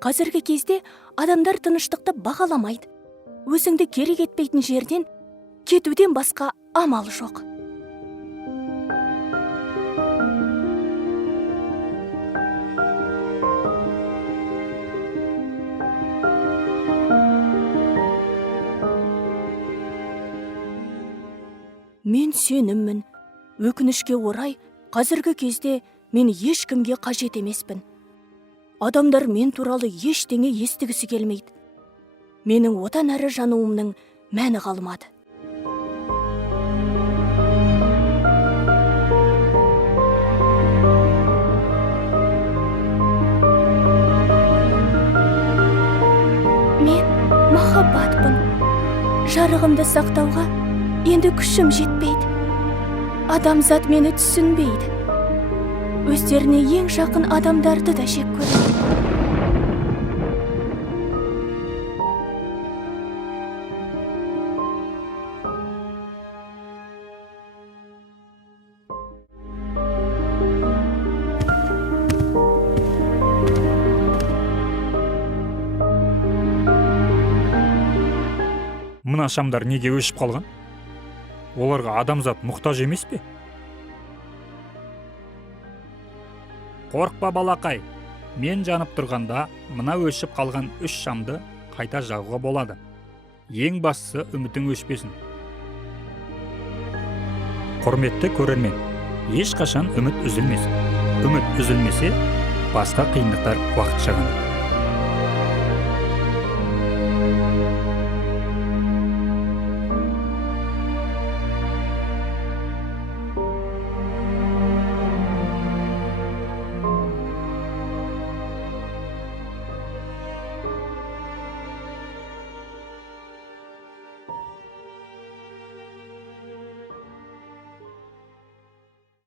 Қазіргі кезде адамдар тыныштықты бағаламайды. Өзіңді керек етпейтін жерден кетуден басқа амал жоқ. Мен сеніммін. Өкінішке орай, қазіргі кезде мен ешкімге қажет емеспін. Адамдар мен туралы ештеңе естігісі келмейді. Менің одан әрі жануымның мәні қалмады. Мен махаббатпын. Жарығымды сақтауға енді күшім жетпейді. Адамзат мені түсінбейді. Өздеріне ең жақын адамдарды да жек көреді. Мына шамдар неге өшіп қалған? Оларға адамзат мұқтаж емес пе? Қорықпа балақай, мен жанып тұрғанда мына өшіп қалған 3 шамды қайта жағуға болады. Ең бастысы үмітің өшпесін. Құрметті көрермен, ешқашан үміт үзілмесін. Үміт үзілмесе, басқа қиындықтар уақытша ғана.